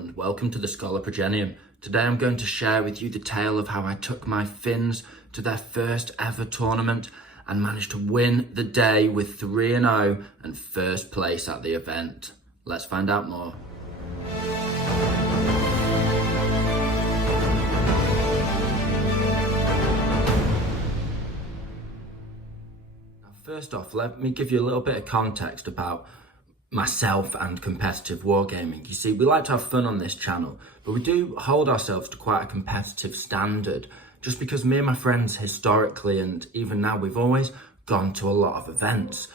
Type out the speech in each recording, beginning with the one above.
and welcome to the Scholar Progenium. Today I'm going to share with you the tale of how I took my Finns to their first ever tournament and managed to win the day with 3-0 and first place at the event. Let's find out more. Now, first off, let me give you a little bit of context about myself and competitive wargaming. You see, we like to have fun on this channel, but we do hold ourselves to quite a competitive standard, just because me and my friends historically and even now, we've always gone to a lot of events.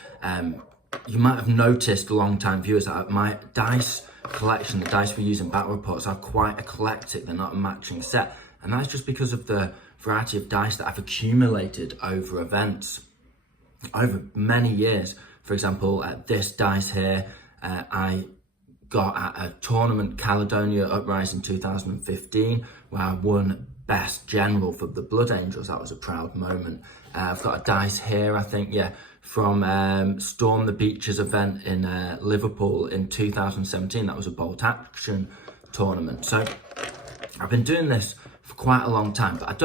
You might have noticed, long-time viewers, that my dice collection, the dice we use in battle reports, are quite eclectic. They're not a matching set, and that's just because of the variety of dice that I've accumulated over events over many years. For example, this dice here, I got at a tournament, Caledonia Uprising 2015, where I won Best General for the Blood Angels. That was a proud moment. I've got a dice here, I think, from Storm the Beaches event in Liverpool in 2017. That was a bolt action tournament. So I've been doing this for quite a long time, but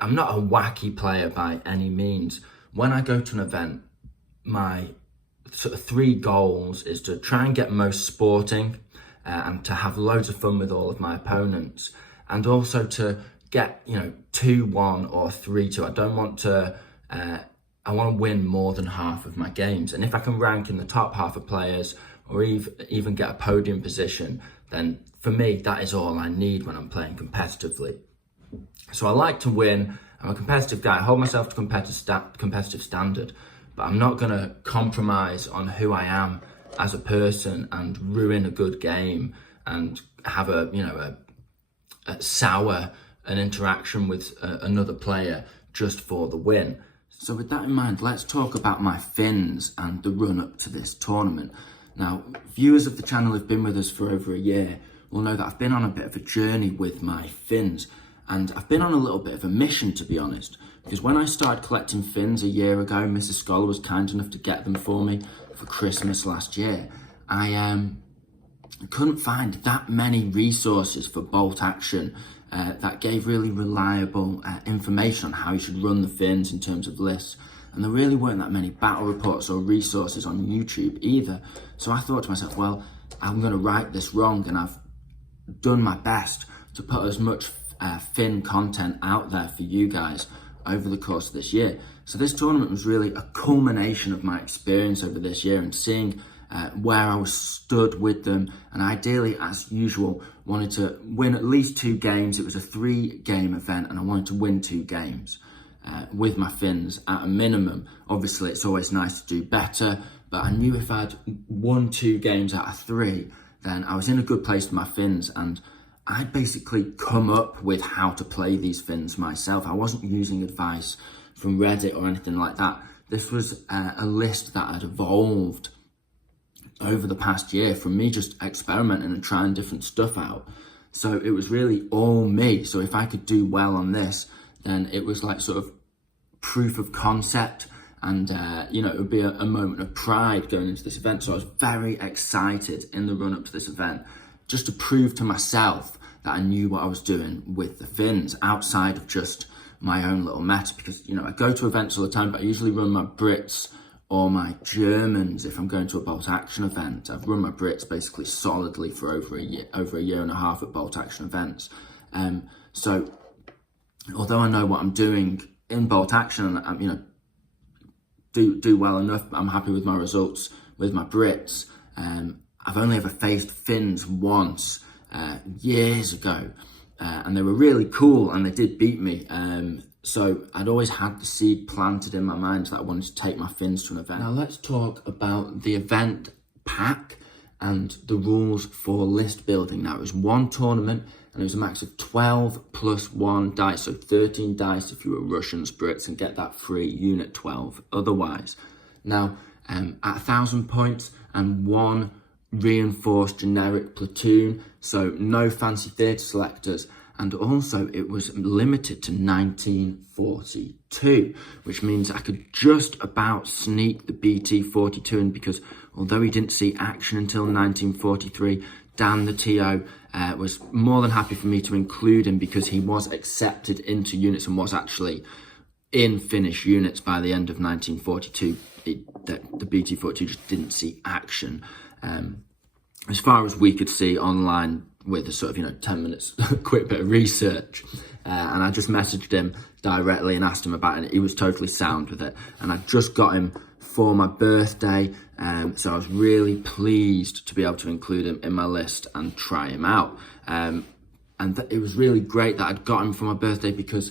I'm not a wacky player by any means. When I go to an event, my sort of 3 goals is to try and get most sporting and to have loads of fun with all of my opponents, and also to get 2-1 or 3-2. I don't want to I want to win more than half of my games, and if I can rank in the top half of players or even get a podium position, then for me that is all I need when I'm playing competitively. So I like to win. I'm a competitive guy. I hold myself to competitive standard, but I'm not going to compromise on who I am as a person and ruin a good game and have a sour an interaction with another player just for the win. So with that in mind, let's talk about my Finns and the run up to this tournament. Now, viewers of the channel who've been with us for over a year will know that I've been on a bit of a journey with my Finns, and I've been on a little bit of a mission, to be honest, because when I started collecting Finns a year ago, Mrs. Scholar was kind enough to get them for me for Christmas last year. I couldn't find that many resources for bolt action that gave really reliable information on how you should run the Finns in terms of lists. And there really weren't that many battle reports or resources on YouTube either. So I thought to myself, well, I'm going to right this wrong, and I've done my best to put as much Finn content out there for you guys over the course of this year. So this tournament was really a culmination of my experience over this year and seeing where I was stood with them, and ideally, as usual, wanted to win at least 2 games. It was a 3-game event, and I wanted to win 2 games with my Finns at a minimum. Obviously, it's always nice to do better, but I knew if I'd won 2 games out of 3, then I was in a good place with my Finns, and I'd basically come up with how to play these Finns myself. I wasn't using advice from Reddit or anything like that. This was a list that had evolved over the past year from me just experimenting and trying different stuff out. So it was really all me. So if I could do well on this, then it was like sort of proof of concept, and it would be a moment of pride going into this event. So I was very excited in the run up to this event, just to prove to myself that I knew what I was doing with the Finns outside of just my own little meta, because I go to events all the time, but I usually run my Brits or my Germans if I'm going to a bolt action event. I've run my Brits basically solidly for over a year and a half at bolt action events. So although I know what I'm doing in bolt action, and I'm do well enough, I'm happy with my results with my Brits. I've only ever faced Finns once years ago, and they were really cool, and they did beat me. So I'd always had the seed planted in my mind that I wanted to take my Finns to an event. Now let's talk about the event pack and the rules for list building. Now, it was 1 tournament, and it was a max of 12 plus 1 dice, so 13 dice if you were Russians, Brits, and get that free unit 12 otherwise. Now, at 1,000 points and 1 reinforced generic platoon, so no fancy theatre selectors, and also it was limited to 1942, which means I could just about sneak the BT-42 in, because although he didn't see action until 1943, Dan, the TO, was more than happy for me to include him because he was accepted into units and was actually in Finnish units by the end of 1942. The BT-42 just didn't see action. As far as we could see online with a sort of, 10 minutes quick bit of research. And I just messaged him directly and asked him about it. He was totally sound with it. And I just got him for my birthday. So I was really pleased to be able to include him in my list and try him out. And it was really great that I'd got him for my birthday because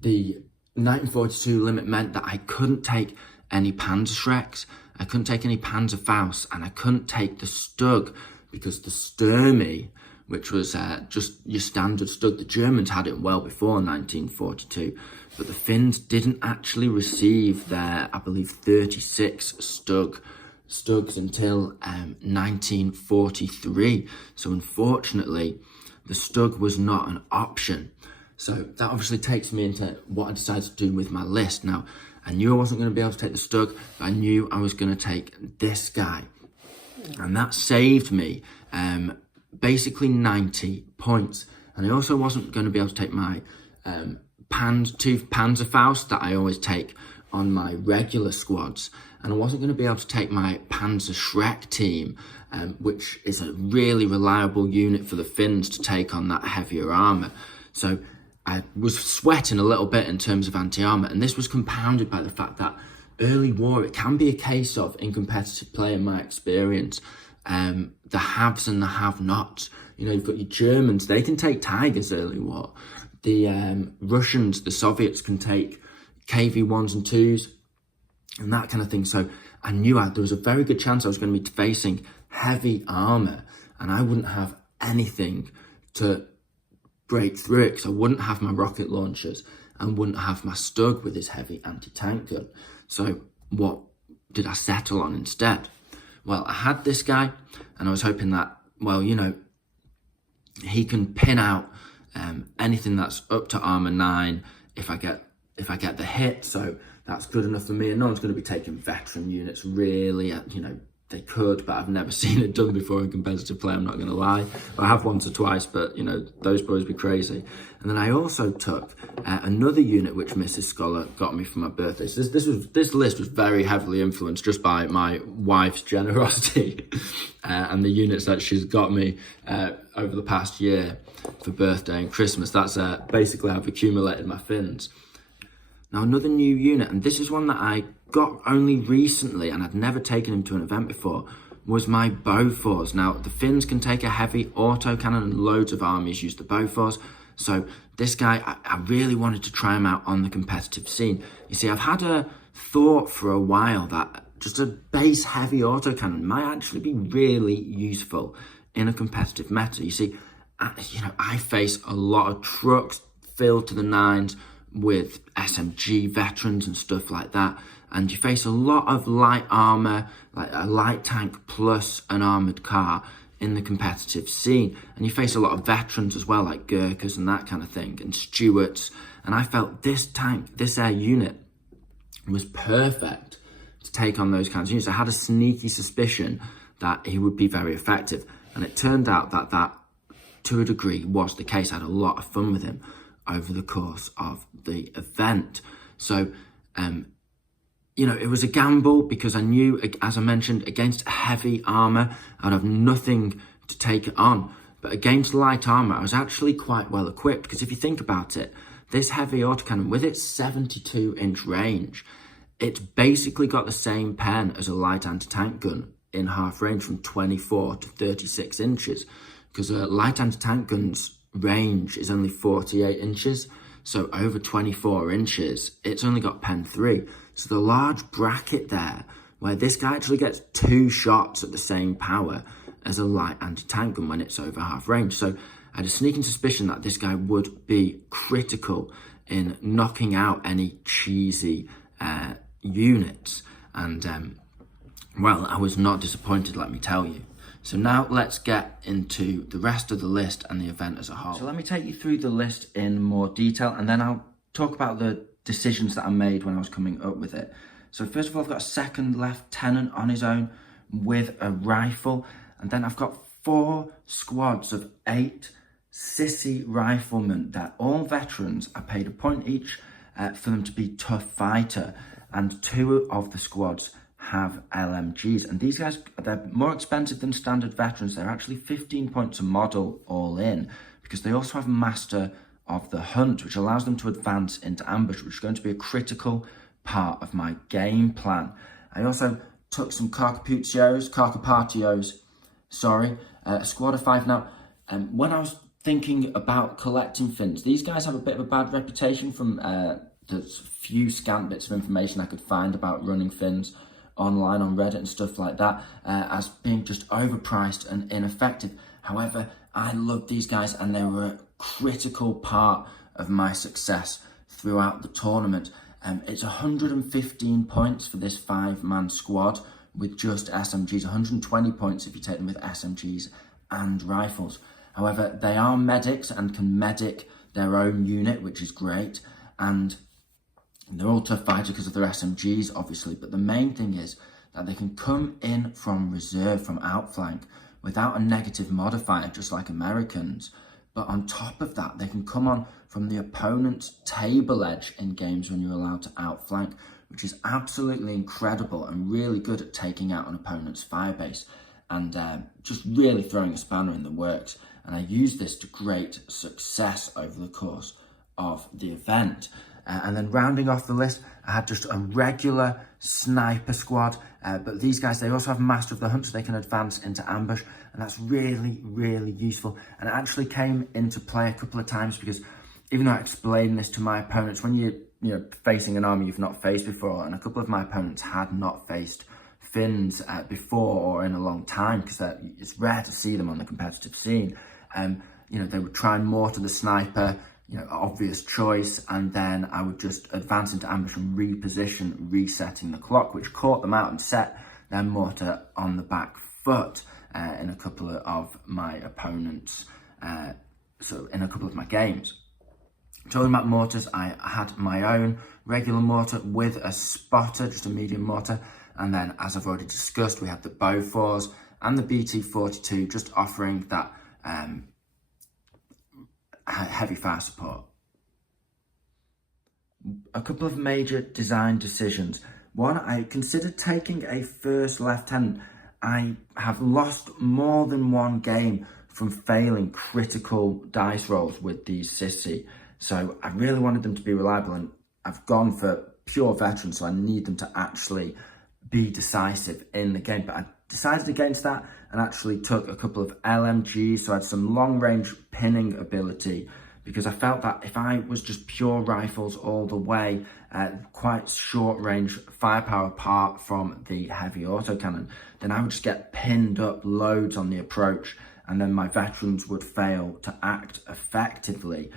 the 1942 limit meant that I couldn't take any Panzerschrecks, I couldn't take any Panzerfaust, and I couldn't take the Stug because the Sturmy, which was just your standard Stug, the Germans had it well before 1942, but the Finns didn't actually receive their, I believe, 36 Stugs until 1943. So unfortunately, the Stug was not an option. So that obviously takes me into what I decided to do with my list. Now, I knew I wasn't going to be able to take the Stug, but I knew I was going to take this guy. And that saved me basically 90 points. And I also wasn't going to be able to take my two Panzerfaust that I always take on my regular squads. And I wasn't going to be able to take my Panzerschreck team, which is a really reliable unit for the Finns to take on that heavier armour. So I was sweating a little bit in terms of anti-armour, and this was compounded by the fact that early war, it can be a case of, in competitive play, in my experience, the haves and the have-nots. You've got your Germans, they can take Tigers early war. The Russians, the Soviets can take KV-1s and 2s and that kind of thing. So I knew there was a very good chance I was going to be facing heavy armour and I wouldn't have anything to break through it because I wouldn't have my rocket launchers and wouldn't have my Stug with his heavy anti-tank gun. So what did I settle on instead? Well, I had this guy and I was hoping that, he can pin out anything that's up to armor 9 if I get the hit. So that's good enough for me, and no one's going to be taking veteran units really. They could, but I've never seen it done before in competitive play, I'm not going to lie. I have once or twice, but those boys be crazy. And then I also took another unit which Mrs. Scholar got me for my birthday. So this list was very heavily influenced just by my wife's generosity and the units that she's got me over the past year for birthday and Christmas. That's basically how I've accumulated my Finns. Now, another new unit, and this is one that I got only recently, and I'd never taken him to an event before, was my Bofors. Now, the Finns can take a heavy autocannon, and loads of armies use the Bofors. So this guy, I really wanted to try him out on the competitive scene. You see, I've had a thought for a while that just a base heavy autocannon might actually be really useful in a competitive meta. You see, I face a lot of trucks filled to the nines with SMG veterans and stuff like that, and you face a lot of light armor, like a light tank plus an armored car in the competitive scene, and you face a lot of veterans as well, like Gurkhas and that kind of thing, and Stuarts. And I felt this air unit was perfect to take on those kinds of units. I had a sneaky suspicion that he would be very effective, and it turned out that to a degree was the case. I had a lot of fun with him over the course of the event. So, it was a gamble because I knew, as I mentioned, against heavy armor, I'd have nothing to take it on. But against light armor, I was actually quite well equipped, because if you think about it, this heavy autocannon, with its 72-inch range, it's basically got the same pen as a light anti-tank gun in half range from 24 to 36 inches, because a light anti-tank gun's range is only 48 inches. So over 24 inches, it's only got pen 3. So the large bracket there, where this guy actually gets 2 shots at the same power as a light anti-tank gun when it's over half range. So I had a sneaking suspicion that this guy would be critical in knocking out any cheesy units. And, I was not disappointed, let me tell you. So now let's get into the rest of the list and the event as a whole. So let me take you through the list in more detail, and then I'll talk about the decisions that I made when I was coming up with it. So first of all, I've got a second lieutenant on his own with a rifle, and then I've got 4 squads of 8 sissy riflemen. They're all veterans. I paid a point each for them to be tough fighter, and 2 of the squads have LMGs, and these guys, they're more expensive than standard veterans. They're actually 15 points a model all in, because they also have Master of the Hunt, which allows them to advance into ambush, which is going to be a critical part of my game plan. I also took some Carcapatios, a squad of 5 now. When I was thinking about collecting Finns, these guys have a bit of a bad reputation from the few scant bits of information I could find about running Finns online on Reddit and stuff like that, as being just overpriced and ineffective. However, I love these guys, and they were a critical part of my success throughout the tournament. It's 115 points for this 5-man squad with just SMGs, 120 points if you take them with SMGs and rifles. However, they are medics and can medic their own unit, which is great, and they're all tough fighters because of their SMGs, obviously, but the main thing is that they can come in from reserve, from outflank, without a negative modifier, just like Americans. But on top of that, they can come on from the opponent's table edge in games when you're allowed to outflank, which is absolutely incredible and really good at taking out an opponent's firebase and just really throwing a spanner in the works. And I used this to great success over the course of the event. And then rounding off the list, I had just a regular sniper squad, but these guys, they also have Master of the Hunt, so they can advance into ambush, and that's really, really useful. And it actually came into play a couple of times, because even though I explained this to my opponents, when you're facing an army you've not faced before, and a couple of my opponents had not faced Finns before or in a long time, because it's rare to see them on the competitive scene. They would try and mortar the sniper, obvious choice, and then I would just advance into ambush and reposition, resetting the clock, which caught them out and set their mortar on the back foot in a couple of my opponents, so in a couple of my games. Talking about mortars, I had my own regular mortar with a spotter, just a medium mortar, and then, as I've already discussed, we have the Bofors and the BT-42 just offering that heavy fire support. A couple of major design decisions. One, I considered taking a first lieutenant. I have lost more than one game from failing critical dice rolls with these sissy. So I really wanted them to be reliable, and I've gone for pure veterans, so I need them to actually be decisive in the game. But I decided against that and actually took a couple of LMGs, so I had some long-range pinning ability, because I felt that if I was just pure rifles all the way, quite short-range firepower apart from the heavy autocannon, then I would just get pinned up loads on the approach, and then my veterans would fail to act effectively.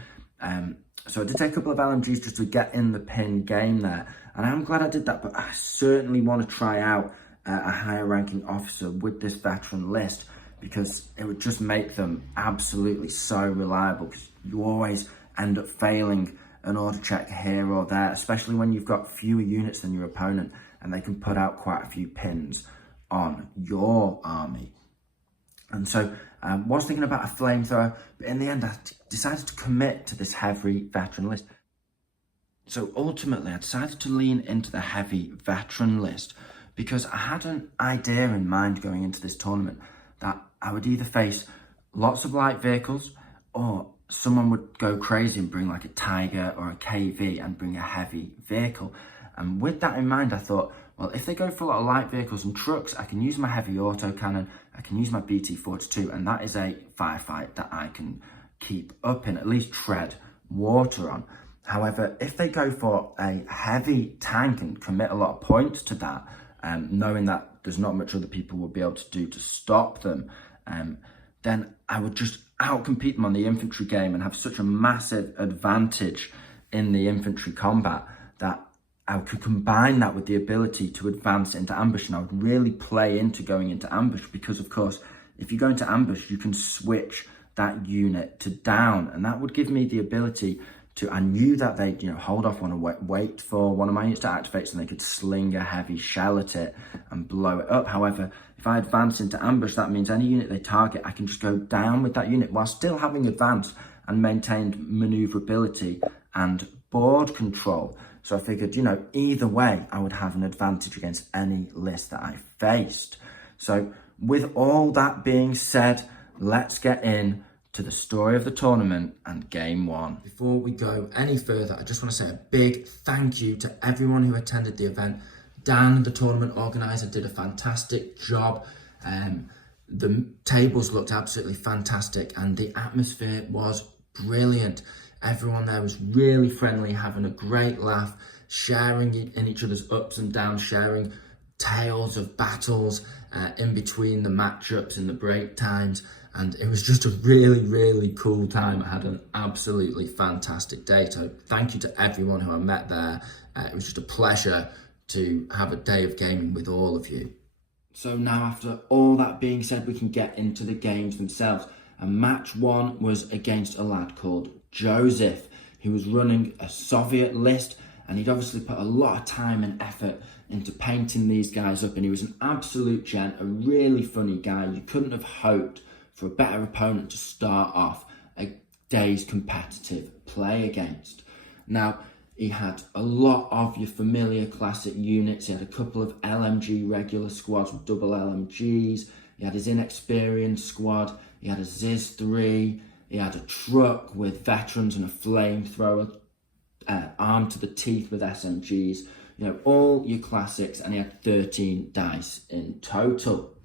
So I did take a couple of LMGs just to get in the pin game there, and I'm glad I did that, but I certainly want to try out a higher ranking officer with this veteran list, because it would just make them absolutely so reliable, because you always end up failing an order check here or there, especially when you've got fewer units than your opponent, and they can put out quite a few pins on your army. And so I was thinking about a flamethrower, but in the end I decided to commit to this heavy veteran list. So ultimately I decided to lean into the heavy veteran list, because I had an idea in mind going into this tournament that I would either face lots of light vehicles, or someone would go crazy and bring like a Tiger or a KV and bring a heavy vehicle. And with that in mind, I thought, well, if they go for a lot of light vehicles and trucks, I can use my heavy autocannon, I can use my BT-42, and that is a firefight that I can keep up in, at least tread water on. However, if they go for a heavy tank and commit a lot of points to that, knowing that there's not much other people will be able to do to stop them, then I would just outcompete them on the infantry game and have such a massive advantage in the infantry combat that I could combine that with the ability to advance into ambush, and I would really play into going into ambush, because of course, if you go into ambush, you can switch that unit to down, and that would give me the ability I knew that they'd, hold off, want to wait for one of my units to activate so they could sling a heavy shell at it and blow it up. However, if I advance into ambush, that means any unit they target, I can just go down with that unit while still having advance and maintained maneuverability and board control. So I figured, either way, I would have an advantage against any list that I faced. So with all that being said, let's get in to the story of the tournament and game one. Before we go any further, I just want to say a big thank you to everyone who attended the event. Dan, the tournament organizer, did a fantastic job. The tables looked absolutely fantastic and the atmosphere was brilliant. Everyone there was really friendly, having a great laugh, sharing in each other's ups and downs, sharing tales of battles in between the matchups and the break times. And it was just a really, really cool time. I had an absolutely fantastic day. So thank you to everyone who I met there. It was just a pleasure to have a day of gaming with all of you. So now, after all that being said, we can get into the games themselves. And match one was against a lad called Joseph. He was running a Soviet list, and he'd obviously put a lot of time and effort into painting these guys up, and he was an absolute gent, a really funny guy. You couldn't have hoped for a better opponent to start off a day's competitive play against. Now, he had a lot of your familiar classic units. He had a couple of LMG regular squads with double LMGs. He had his inexperienced squad. He had a Ziz 3. He had a truck with veterans and a flamethrower armed to the teeth with SMGs. All your classics, and he had 13 dice in total.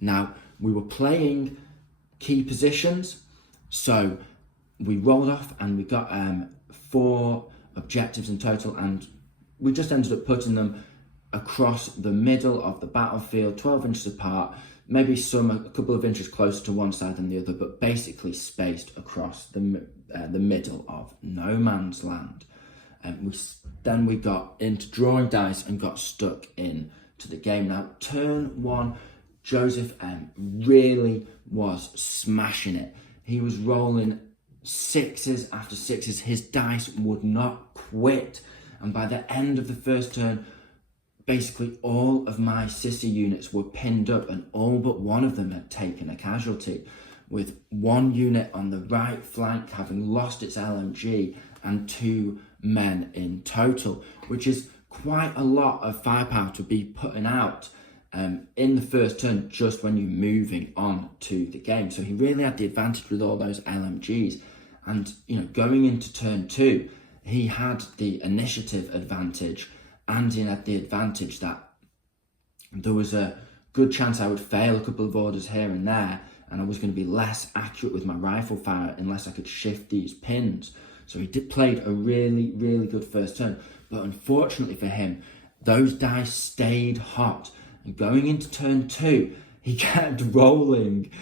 Now, we were playing key positions, so we rolled off and we got 4 objectives in total, and we just ended up putting them across the middle of the battlefield, 12 inches apart, maybe a couple of inches closer to one side than the other, but basically spaced across the middle of no man's land. Then we got into drawing dice and got stuck into the game. Now, turn one, Joseph really was smashing it. He was rolling 6s after 6s. His dice would not quit. And by the end of the first turn, basically all of my sissy units were pinned up, and all but one of them had taken a casualty, with one unit on the right flank having lost its LMG and 2 men in total, which is quite a lot of firepower to be putting out in the first turn just when you're moving on to the game. So he really had the advantage with all those LMGs. And, going into turn 2, he had the initiative advantage, and he had the advantage that there was a good chance I would fail a couple of orders here and there, and I was going to be less accurate with my rifle fire unless I could shift these pins. So he played a really, really good first turn. But unfortunately for him, those dice stayed hot. And going into turn 2, he kept rolling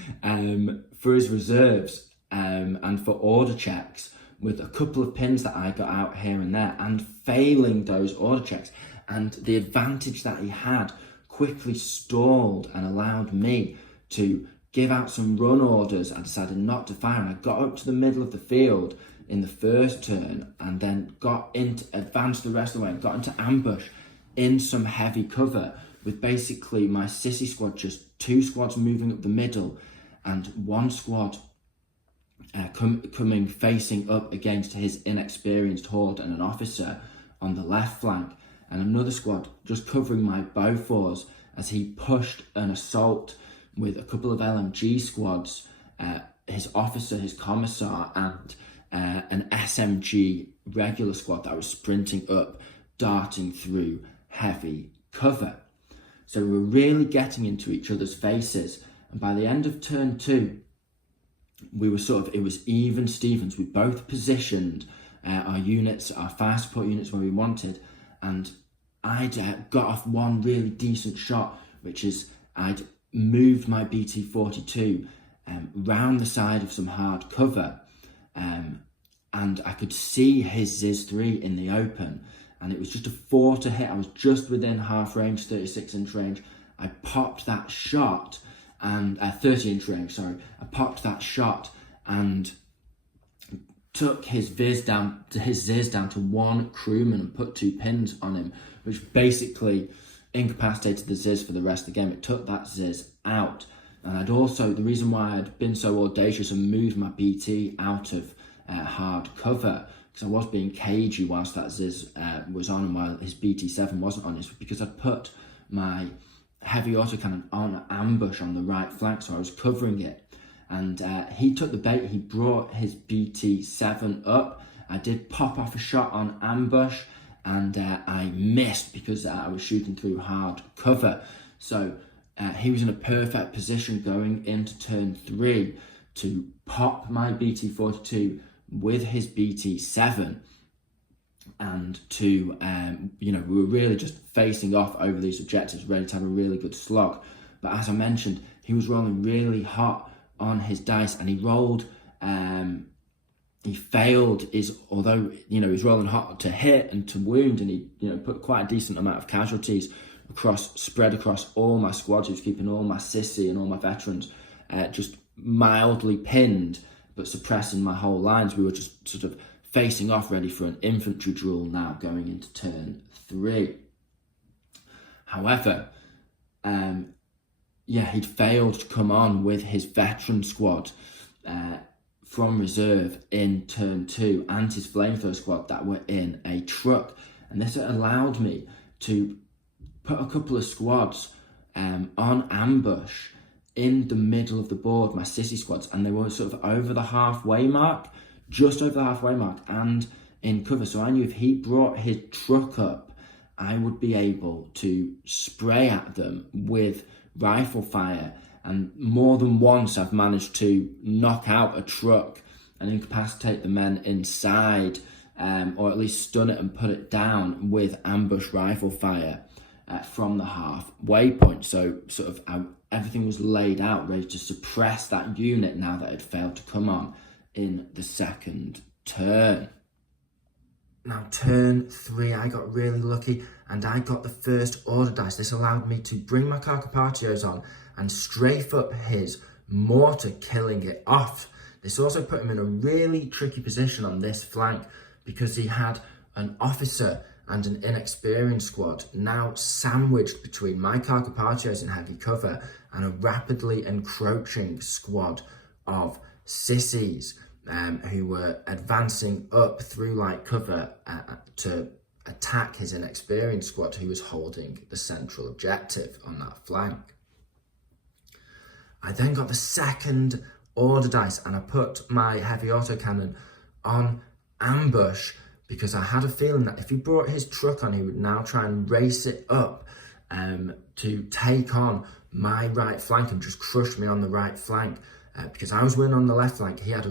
for his reserves and for order checks with a couple of pins that I got out here and there, and failing those order checks. And the advantage that he had quickly stalled and allowed me to give out some run orders. I decided not to fire, and I got up to the middle of the field in the first turn, and then advanced the rest of the way and got into ambush in some heavy cover, with basically my sissy squad, just 2 squads moving up the middle, and 1 squad coming facing up against his inexperienced horde and an officer on the left flank, and another squad just covering my Bofors as he pushed an assault with a couple of LMG squads, his officer, his commissar, and an SMG regular squad that was sprinting up, darting through heavy cover. So we were really getting into each other's faces, and by the end of turn 2, we were it was even Stevens. We both positioned our units, our fire support units, where we wanted, and I'd got off one really decent shot, which is I'd moved my BT-42 round the side of some hard cover, and I could see his Ziz 3 in the open, and it was just a 4 to hit. I was just within half range, 36-inch range. I popped that shot, and 30-inch range, sorry. I popped that shot, and took his ziz down to one crewman and put 2 pins on him, which basically incapacitated the ziz for the rest of the game. It took that ziz out. And I'd also, the reason why I'd been so audacious and moved my BT out of hard cover, because I was being cagey whilst that ziz was on and while his BT7 wasn't on, is because I'd put my heavy autocannon on ambush on the right flank, so I was covering it. And he took the bait, he brought his BT7 up. I did pop off a shot on ambush, and I missed because I was shooting through hard cover. So he was in a perfect position going into turn 3 to pop my BT42 with his BT7, and to, we were really just facing off over these objectives, ready to have a really good slog. But as I mentioned, he was rolling really hot on his dice, and he rolled, he failed although he was rolling hot to hit and to wound, and he put quite a decent amount of casualties spread across all my squads. He was keeping all my sissy and all my veterans just mildly pinned, but suppressing my whole lines. We were just sort of facing off, ready for an infantry duel now going into turn 3. However, he'd failed to come on with his veteran squad from reserve in turn 2 and his flamethrower squad that were in a truck. And this allowed me to put a couple of squads on ambush in the middle of the board, my sissy squads, and they were sort of over the halfway mark, just over the halfway mark, and in cover. So I knew if he brought his truck up, I would be able to spray at them with rifle fire. And more than once I've managed to knock out a truck and incapacitate the men inside, or at least stun it and put it down with ambush rifle fire from the halfway point. So sort of everything was laid out, ready to suppress that unit now that it failed to come on in the second turn. Now turn 3, I got really lucky and I got the first order dice. This allowed me to bring my Carcapatios on and strafe up his mortar, killing it off. This also put him in a really tricky position on this flank because he had an officer and an inexperienced squad now sandwiched between my Carcapatios in heavy cover and a rapidly encroaching squad of sissies who were advancing up through light cover to attack his inexperienced squad, who was holding the central objective on that flank. I then got the second order dice and I put my heavy autocannon on ambush because I had a feeling that if he brought his truck on, he would now try and race it up to take on my right flank and just crush me on the right flank. Because I was winning on the left flank, but he had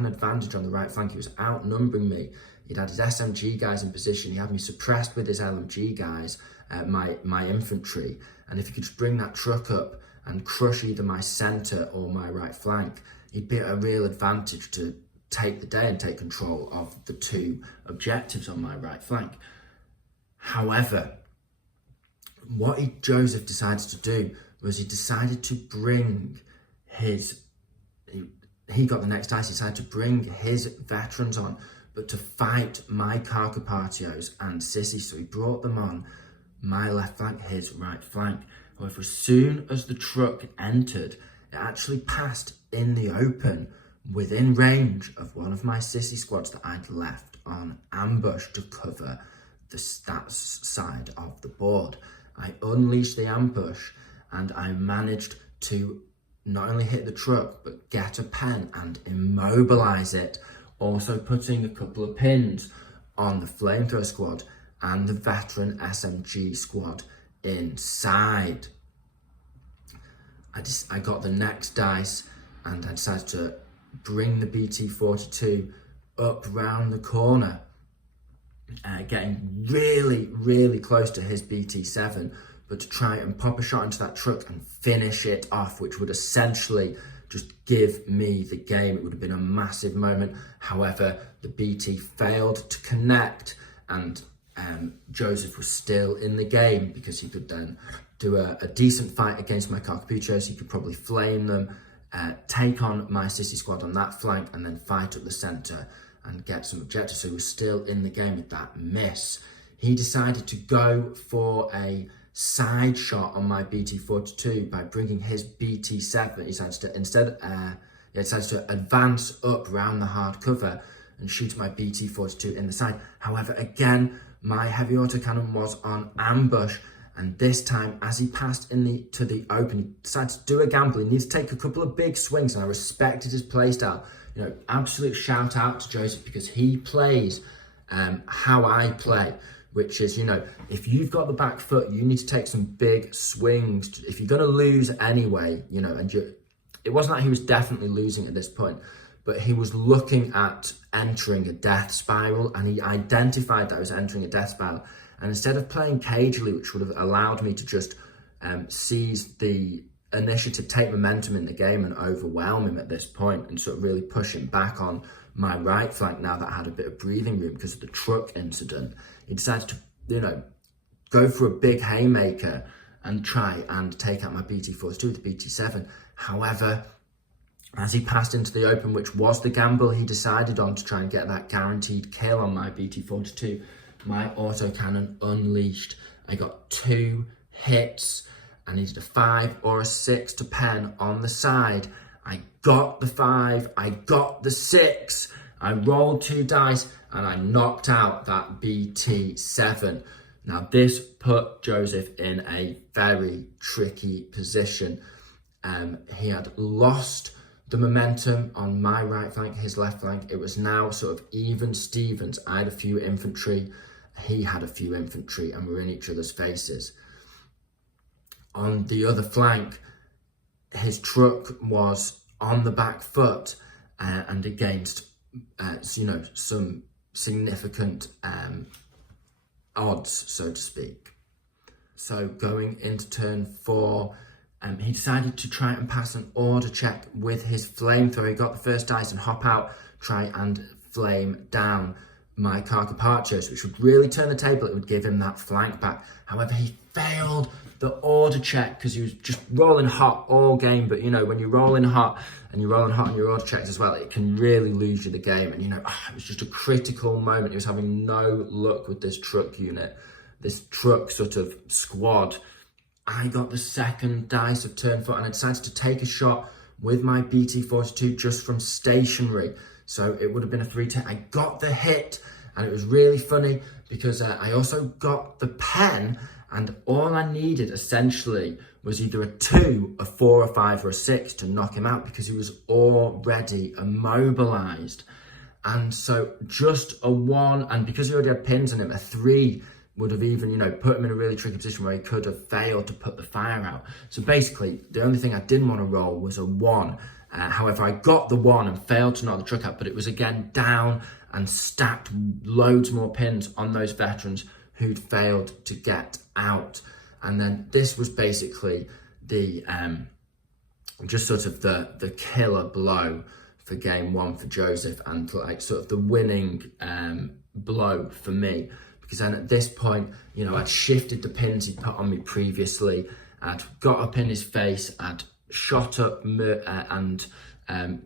an advantage on the right flank. He was outnumbering me. He'd had his SMG guys in position. He had me suppressed with his LMG guys, my infantry. And if he could just bring that truck up and crush either my centre or my right flank, he'd be at a real advantage to take the day and take control of the 2 objectives on my right flank. However, what Joseph decided to do was he decided to bring he got the next dice. He decided to bring his veterans on, but to fight my Carcapatios and sissy. So he brought them on my left flank, his right flank. However, as soon as the truck entered, it actually passed in the open within range of one of my sissy squads that I'd left on ambush to cover that side of the board. I unleashed the ambush and I managed to not only hit the truck, but get a pen and immobilize it, also putting a couple of pins on the flamethrower squad and the veteran SMG squad inside. I got the next dice and I decided to bring the BT42 up round the corner, getting really, really close to his BT7, but to try and pop a shot into that truck and finish it off, which would essentially just give me the game. It would have been a massive moment. However, the BT failed to connect and Joseph was still in the game because he could then do a decent fight against my Carcapatios. He could probably flame them take on my Sissy squad on that flank and then fight up the centre and get some objectives. So he was still in the game with that miss. He decided to go for a side shot on my BT-42 by bringing his BT-7. He decided to advance up round the hard cover and shoot my BT-42 in the side. However, again, my heavy autocannon was on ambush, and this time, as he passed to the open, he decided to do a gamble. He needs to take a couple of big swings, and I respected his playstyle. You know, absolute shout out to Joseph, because he plays how I play, which is, you know, if you've got the back foot, you need to take some big swings. If you're going to lose anyway, you know, it wasn't that he was definitely losing at this point, but he was looking at entering a death spiral, and he identified that I was entering a death spiral. And instead of playing cagely, which would have allowed me to just seize the initiative, take momentum in the game and overwhelm him at this point and sort of really push him back on my right flank now that I had a bit of breathing room because of the truck incident, he decided to, you know, go for a big haymaker and try and take out my BT-42 with the BT-7. However, as he passed into the open, which was the gamble he decided on to try and get that guaranteed kill on my BT-42, my autocannon unleashed. I got 2 hits. I needed a 5 or a 6 to pen on the side. I got the 5, I got the 6. I rolled 2 dice and I knocked out that BT-7. Now this put Joseph in a very tricky position. He had lost the momentum on my right flank, his left flank. It was now sort of even Stevens. I had a few infantry, he had a few infantry, and we're in each other's faces. On the other flank, his truck was on the back foot and against, you know, some significant odds, so to speak. So going into turn 4, he decided to try and pass an order check with his flamethrower. He got the first dice and hop out, try and flame down my Carcaparchos, which would really turn the table. It would give him that flank back. However, he failed the order check because he was just rolling hot all game. But, you know, when you're rolling hot and you're rolling hot on your order checks as well, it can really lose you the game. And, you know, it was just a critical moment. He was having no luck with this truck unit, this truck sort of squad. I got the second dice of turn 4 and I decided to take a shot with my BT-42 just from stationary. So it would have been a 3-10. I got the hit, and it was really funny because I also got the pen, and all I needed essentially was either a 2, a 4, a 5 or a 6 to knock him out because he was already immobilized. And so just a 1, and because he already had pins on him, a 3 would have even, you know, put him in a really tricky position where he could have failed to put the fire out. So basically, the only thing I didn't want to roll was a 1. However, I got the 1 and failed to knock the truck out, but it was again down and stacked loads more pins on those veterans who'd failed to get out. And then this was basically the just sort of the killer blow for game 1 for Joseph, and like sort of the winning blow for me. Because then at this point, you know, I'd shifted the pins he'd put on me previously. I'd got up in his face. I'd shot up and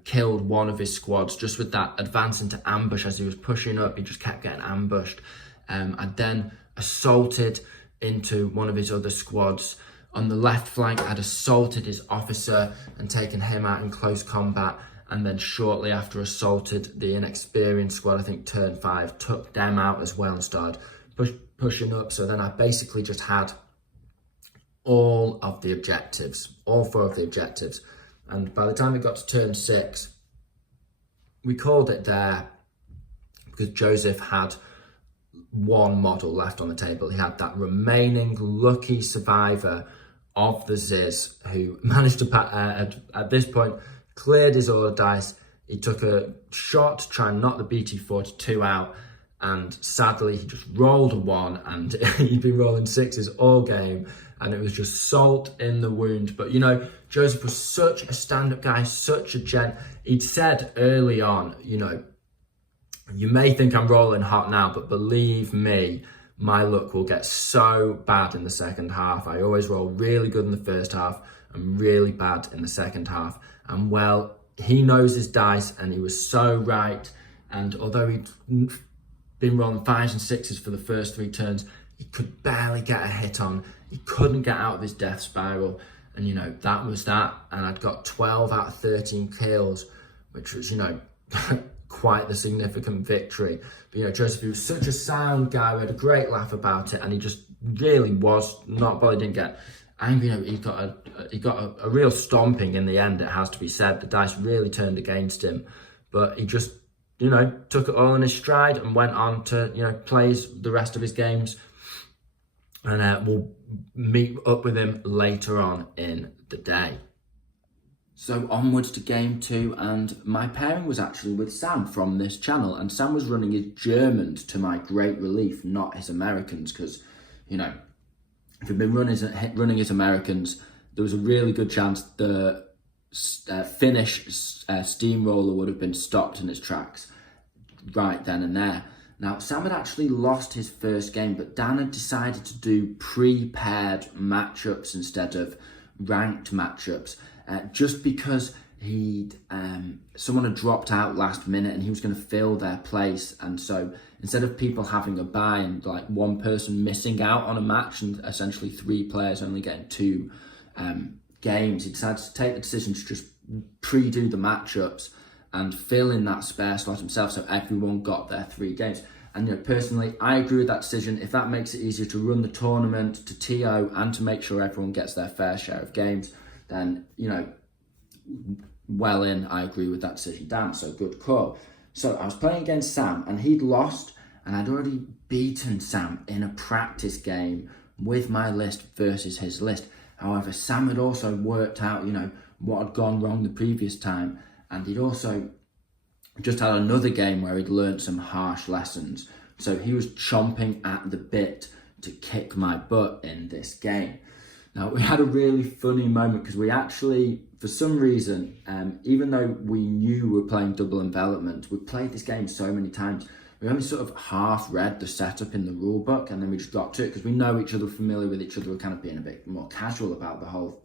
killed one of his squads just with that advance into ambush. As he was pushing up, he just kept getting ambushed. I'd then assaulted into one of his other squads. On the left flank, I'd assaulted his officer and taken him out in close combat. And then shortly after assaulted the inexperienced squad, I think turn 5, took them out as well and started pushing up. So then I basically just had all of the objectives, all 4 of the objectives. And by the time it got to turn 6, we called it there because Joseph had 1 model left on the table. He had that remaining lucky survivor of the Ziz who managed to, at this point, cleared his order dice. He took a shot to try and knock the BT-42 out, and sadly he just rolled a 1, and he'd been rolling 6s all game, and it was just salt in the wound. But, you know, Joseph was such a stand-up guy, such a gent. He'd said early on, you know, you may think I'm rolling hot now, but believe me, my luck will get so bad in the second half. I always roll really good in the first half and really bad in the second half. And well, he knows his dice and he was so right. And although he'd been rolling 5s and 6s for the first 3 turns, he could barely get a hit on. He couldn't get out of his death spiral. And, you know, that was that. And I'd got 12 out of 13 kills, which was, you know, quite the significant victory. But, you know, Joseph, he was such a sound guy. We had a great laugh about it. And he just really was not, but he didn't get angry. You know, he got a real stomping in the end, it has to be said. The dice really turned against him. But he just, you know, took it all in his stride and went on to, you know, plays the rest of his games. And we'll meet up with him later on in the day. So onwards to game 2, and my pairing was actually with Sam from this channel, and Sam was running his Germans to my great relief, not his Americans, because, you know, if he'd been running his Americans, there was a really good chance the Finnish steamroller would have been stopped in its tracks right then and there. Now, Sam had actually lost his first game, but Dan had decided to do pre-paired matchups instead of ranked matchups, just because someone had dropped out last minute and he was going to fill their place. And so instead of people having a bye and like one person missing out on a match and essentially 3 players only getting 2 games, he decided to take the decision to just pre-do the matchups and fill in that spare slot himself, so everyone got their 3 games. And, you know, personally, I agree with that decision. If that makes it easier to run the tournament, to TO, and to make sure everyone gets their fair share of games, then, you know, well in, I agree with that decision. Dan, so good call. So I was playing against Sam, and he'd lost, and I'd already beaten Sam in a practice game with my list versus his list. However, Sam had also worked out, you know, what had gone wrong the previous time, and he'd also just had another game where he'd learned some harsh lessons. So he was chomping at the bit to kick my butt in this game. Now, we had a really funny moment because we actually, for some reason, even though we knew we were playing double envelopment, we played this game so many times, we only sort of half read the setup in the rule book, and then we just got to it because we know each other, familiar with each other, we're kind of being a bit more casual about the whole,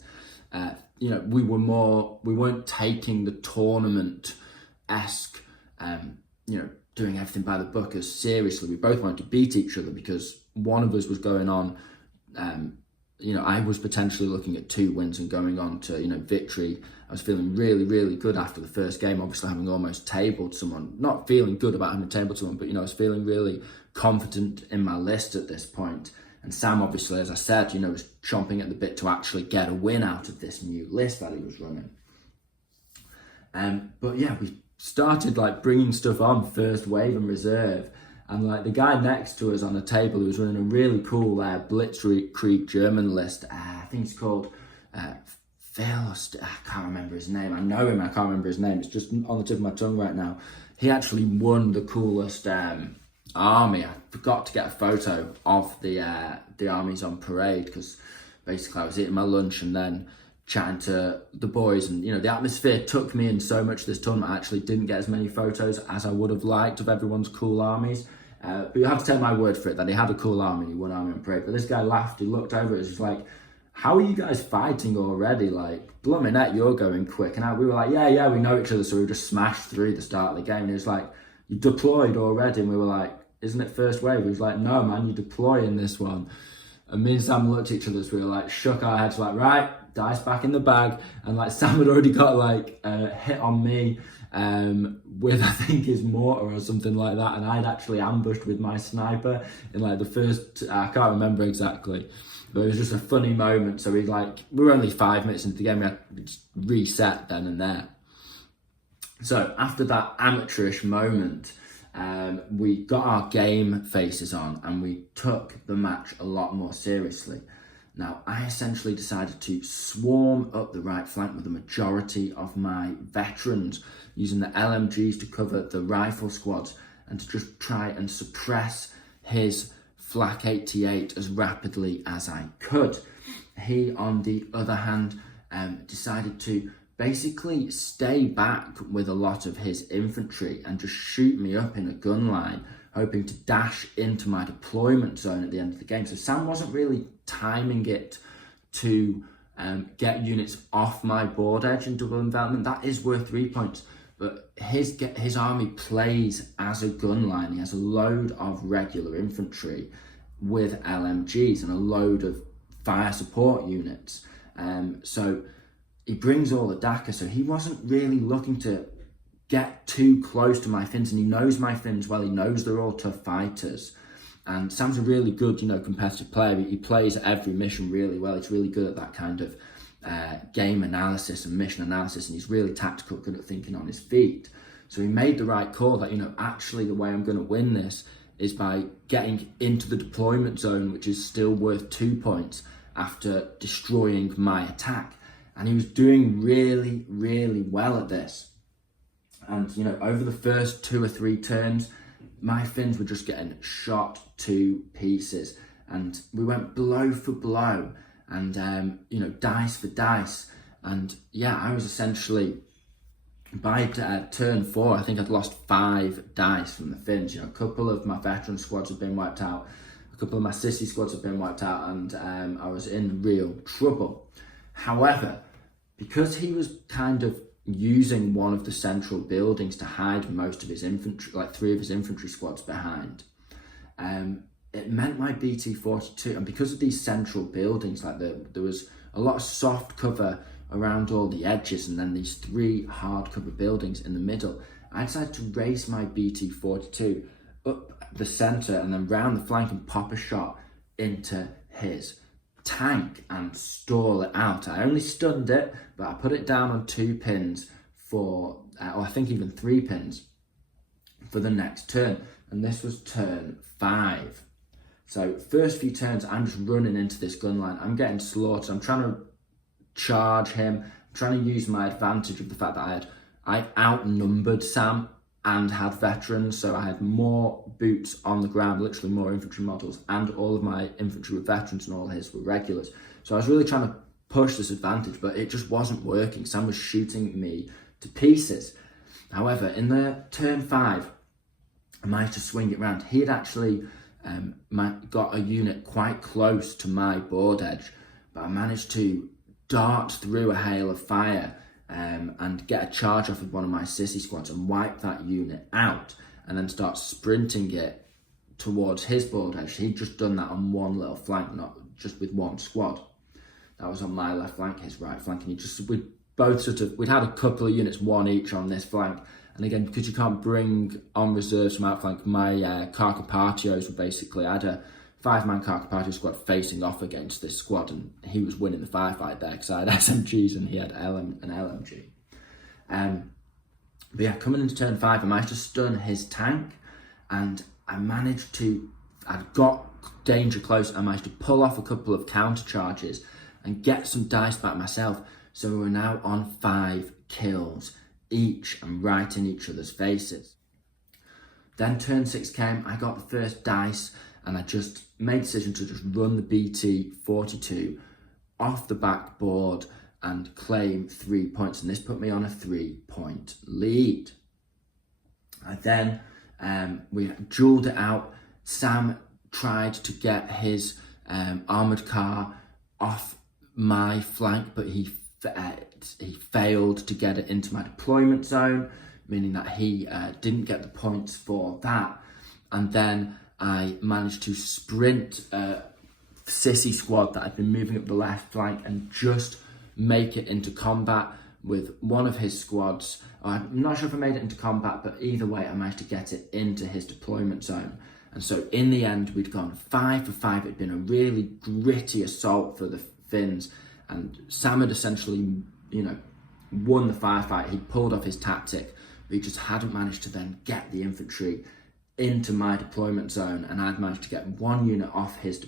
you know, we weren't taking the tournament-esque, you know, doing everything by the book as seriously. We both wanted to beat each other because one of us was going on, you know, I was potentially looking at 2 wins and going on to, you know, victory. I was feeling really, really good after the first game, obviously having almost tabled someone. Not feeling good about having tabled someone, but, you know, I was feeling really confident in my list at this point. And Sam, obviously, as I said, you know, was chomping at the bit to actually get a win out of this new list that he was running. But yeah, we started like bringing stuff on first wave and reserve. And like the guy next to us on the table who was running a really cool Blitzkrieg German list, I think it's called Phil, I can't remember his name. I know him, I can't remember his name. It's just on the tip of my tongue right now. He actually won the coolest army. I forgot to get a photo of the armies on parade because basically I was eating my lunch and then chatting to the boys, and you know, the atmosphere took me in so much this tournament I actually didn't get as many photos as I would have liked of everyone's cool armies, but you have to take my word for it that he had a cool army and he won army on parade. But this guy laughed, he looked over, it was just like, how are you guys fighting already? Like, blooming heck, you're going quick. And we were like, yeah, we know each other, so we just smashed through the start of the game. And he was like, you deployed already? And we were like, isn't it first wave? He was like, no man, you deploy in this one. And me and Sam looked at each other, so we were like, shook our heads, like, right, dice back in the bag. And like Sam had already got like a hit on me with, I think, his mortar or something like that, and I'd actually ambushed with my sniper in like the first, I can't remember exactly, but it was just a funny moment. So we were only 5 minutes into the game, we had to reset then and there. So after that amateurish moment, we got our game faces on and we took the match a lot more seriously. Now, I essentially decided to swarm up the right flank with the majority of my veterans, using the LMGs to cover the rifle squads and to just try and suppress his Flak 88 as rapidly as I could. He, on the other hand, decided to basically stay back with a lot of his infantry and just shoot me up in a gun line, hoping to dash into my deployment zone at the end of the game. So Sam wasn't really timing it to get units off my board edge in double envelopment, that is worth 3 points. But his army plays as a gun line. He has a load of regular infantry with LMGs and a load of fire support units. So he brings all the Dakar, so he wasn't really looking to get too close to my Finns, and he knows my Finns well. He knows they're all tough fighters. And Sam's a really good, competitive player. He plays every mission really well. He's really good at that kind of game analysis and mission analysis, and he's really tactical, good at thinking on his feet. So he made the right call that, actually the way I'm going to win this is by getting into the deployment zone, which is still worth 2 points after destroying my attack. And he was doing really, really well at this. And, over the first 2 or 3 turns, my Finns were just getting shot to pieces. And we went blow for blow and, dice for dice. And yeah, I was essentially, by turn 4, I think I'd lost 5 dice from the Finns. A couple of my veteran squads had been wiped out. A couple of my sissy squads had been wiped out, and I was in real trouble. However, because he was kind of using one of the central buildings to hide most of his infantry, like 3 of his infantry squads behind, it meant my BT-42, and because of these central buildings, there was a lot of soft cover around all the edges, and then these 3 hard cover buildings in the middle, I decided to race my BT-42 up the centre and then round the flank and pop a shot into his tank and stall it out. I only stunned it, but I put it down on 2 pins for, or I think even 3 pins for the next turn. And this was turn 5. So first few turns, I'm just running into this gun line. I'm getting slaughtered. I'm trying to charge him. I'm trying to use my advantage of the fact that I outnumbered Sam and had veterans, so I had more boots on the ground, literally more infantry models, and all of my infantry were veterans and all his were regulars. So I was really trying to push this advantage, but it just wasn't working. Sam was shooting me to pieces. However, in the turn 5, I managed to swing it round. He had actually got a unit quite close to my board edge, but I managed to dart through a hail of fire and get a charge off of one of my sissy squads and wipe that unit out, and then start sprinting it towards his board edge. He'd just done that on one little flank, not just with one squad. That was on my left flank, his right flank, and we'd had a couple of units, 1 each on this flank. And again, because you can't bring on reserves from outflank, my Carcopatios were basically, I had a 5-man Carcopatio squad facing off against this squad, and he was winning the firefight there because I had SMGs and he had an LMG. But yeah, coming into turn 5, I managed to stun his tank, and I got danger close. I managed to pull off a couple of counter charges and get some dice back myself. So we were now on 5 kills each and right in each other's faces. Then turn 6 came, I got the first dice, and I just made a decision to just run the BT-42 off the backboard and claim 3 points, and this put me on a 3-point lead. And then we duelled it out. Sam tried to get his armoured car off my flank, but he failed to get it into my deployment zone, meaning that he didn't get the points for that. And then I managed to sprint a sissy squad that had been moving up the left flank and just make it into combat with one of his squads. I'm not sure if I made it into combat, but either way, I managed to get it into his deployment zone. And so in the end, we'd gone 5 for 5. It'd been a really gritty assault for the Finns, and Sam had essentially, won the firefight. He'd pulled off his tactic, but he just hadn't managed to then get the infantry into my deployment zone, and I'd managed to get 1 unit off his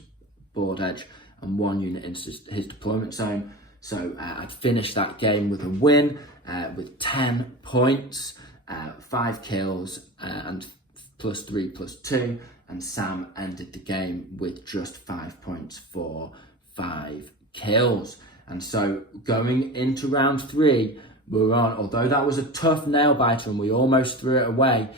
board edge and 1 unit into his deployment zone. So I'd finished that game with a win, with 10 points, 5 kills, and +3 +2, and Sam ended the game with just 5 points for 5 kills. And so going into round 3, we were on, although that was a tough nail biter and we almost threw it away,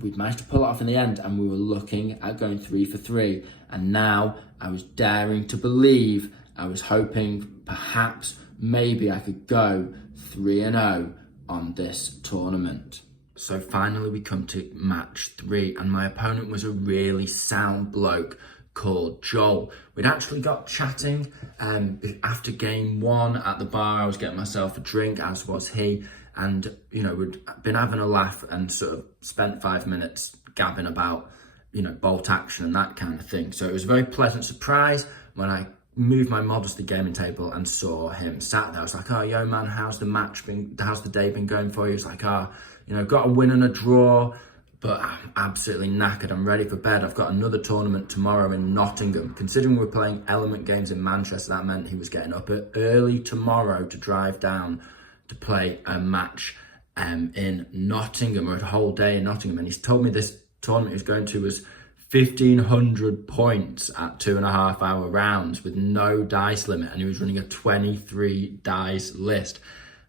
we managed to pull it off in the end, and we were looking at going 3 for 3. And now I was daring to believe I was hoping perhaps maybe I could go 3-0 on this tournament. So finally we come to match 3, and my opponent was a really sound bloke called Joel. We'd actually got chatting after game 1 at the bar. I was getting myself a drink, as was he, and we'd been having a laugh and sort of spent 5 minutes gabbing about bolt action and that kind of thing. So it was a very pleasant surprise when I moved my models to the gaming table and saw him sat there. I was like, oh, yo man, how's the day been going for you? It's like, got a win and a draw, but I'm absolutely knackered. I'm ready for bed. I've got another tournament tomorrow in Nottingham. Considering we were playing Element games in Manchester, that meant he was getting up early tomorrow to drive down to play a match in Nottingham, or a whole day in Nottingham. And he's told me this tournament he was going to was 1,500 points at 2.5 hour rounds with no dice limit, and he was running a 23 dice list.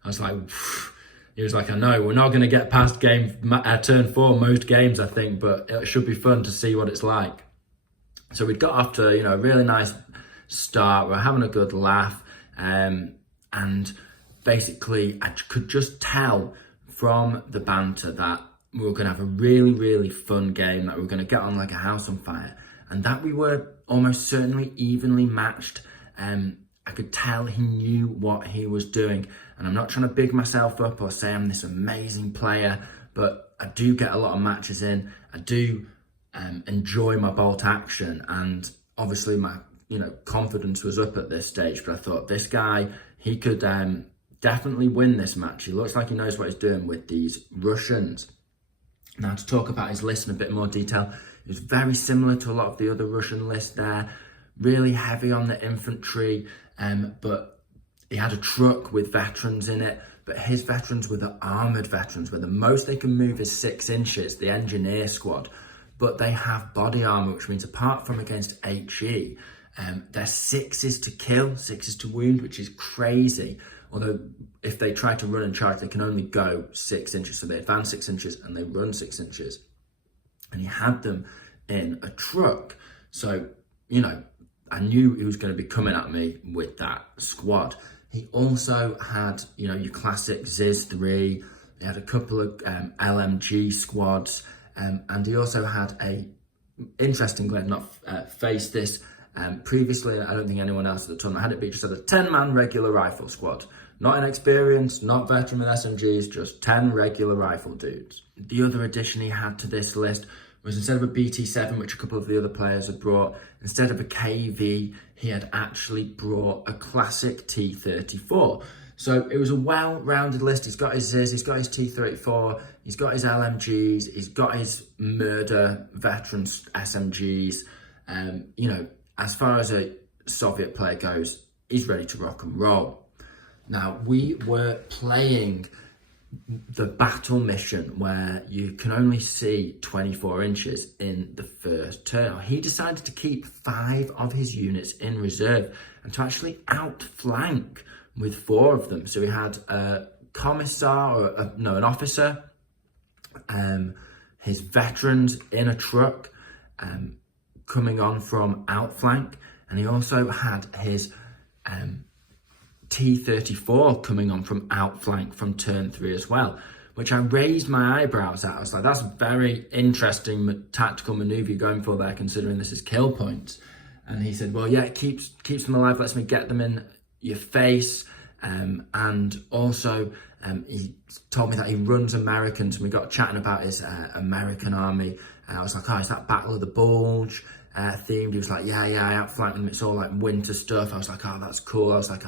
I was like, phew. He was like, I know we're not going to get past turn 4 most games, I think, but it should be fun to see what it's like. So we'd got off to a really nice start. We're having a good laugh, and basically I could just tell from the banter that we were going to have a really, really fun game, that we were going to get on like a house on fire, and that we were almost certainly evenly matched. I could tell he knew what he was doing, and I'm not trying to big myself up or say I'm this amazing player, but I do get a lot of matches in. I do enjoy my bolt action, and obviously my confidence was up at this stage, but I thought this guy, he could definitely win this match. He looks like he knows what he's doing with these Russians. Now, to talk about his list in a bit more detail, it was very similar to a lot of the other Russian lists there. Really heavy on the infantry, but he had a truck with veterans in it, but his veterans were the armoured veterans, where the most they can move is 6 inches, the engineer squad, but they have body armour, which means apart from against HE, they're 6s to kill, 6s to wound, which is crazy. Although if they try to run and charge, they can only go 6 inches. So they advance 6 inches and they run 6 inches. And he had them in a truck. So, I knew he was going to be coming at me with that squad. He also had, your classic Ziz 3. He had a couple of LMG squads. And he also had interestingly, I've not faced this previously. I don't think anyone else at the tournament had it, but he just had a 10-man regular rifle squad. Not inexperienced, not veteran with SMGs, just 10 regular rifle dudes. The other addition he had to this list was, instead of a BT7, which a couple of the other players had brought, instead of a KV, he had actually brought a classic T34. So it was a well-rounded list. He's got his Ziz, he's got his T34, he's got his LMGs, he's got his murder veteran SMGs. As far as a Soviet player goes, he's ready to rock and roll. Now, we were playing the battle mission where you can only see 24 inches in the first turn. He decided to keep 5 of his units in reserve and to actually outflank with 4 of them. So we had a commissar, an officer, his veterans in a truck coming on from outflank, and he also had his T34 coming on from outflank from turn 3 as well, which I raised my eyebrows at. I was like, that's a very interesting tactical maneuver you're going for there, considering this is kill points. And he said, well, yeah, it keeps them alive, lets me get them in your face. And also he told me that he runs Americans, and we got chatting about his American army. I was like, oh, is that Battle of the Bulge themed? He was like, yeah, I outflanked them, it's all like winter stuff. I was like, oh, that's cool. I was like,